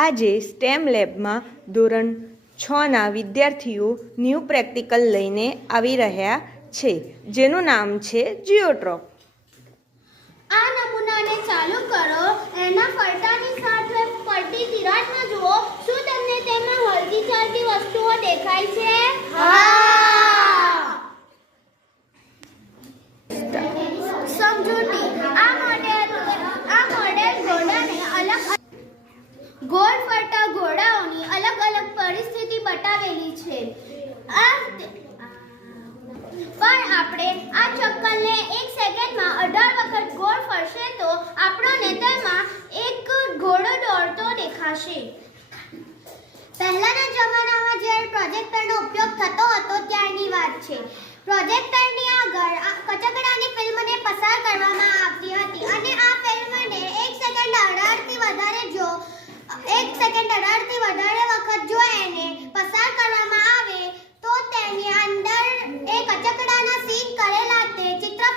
આજે સ્ટેમ લેબમાં ધોરણ 6ના વિદ્યાર્થીઓ ન્યૂ પ્રેક્ટિકલ લઈને આવી રહ્યા છે, જેનું નામ છે જીઓટ્રોપ. આ નમૂનાને ચાલુ કરો. એના ફરતાની સાથે પડતી તિરાડમાં જુઓ. શું તમને તેમાં હલતી ચાલતી વસ્તુઓ દેખાય છે? સમજૂતી. આ મોડેલ ઘોડાને ગોળ ફરતા ઘોડાઓની અલગ અલગ પરિસ્થિતિ બતાવેલી છે. પણ આપણે આ ચક્કરને 1 સેકન્ડમાં 18 વખત ગોળ ફરશે તો આપણને તેમાં એક ઘોડો દોડતો દેખાશે. પહેલાના જમાનામાં જ્યારે પ્રોજેક્ટરનો ઉપયોગ થતો હતો ત્યારની વાત છે. પ્રોજેક્ટરની આગળ કચકડાની ફિલ્મને પસાર કરવામાં આવતી હતી અને આ ફિલ્મને 1 સેકન્ડ 18થી વધારે વખત જો એને પસાર કરવામાં આવે તો તેની અંદર એ કચકડાના સીન કરેલા તે ચિત્ર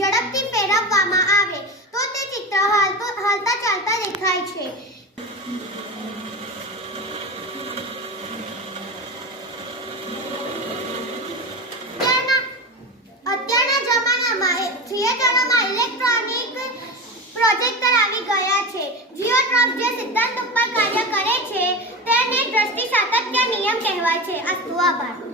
ઝડપથી ફેરવવામાં આવે તો તે ચિત્ર હાલતા ચાલતા દેખાય છે. અત્યારના જમાનામાં થિયેટરોમાં ઇલેક્ટ્રોનિક પ્રોજેક્ટર આવી ગયા છે. જીઓટ્રોપ જે સિદ્ધાંત ઉપર કાર્ય કરે છે તેને દ્રષ્ટિ સાતત્ય નિયમ કહેવાય છે. આભાર.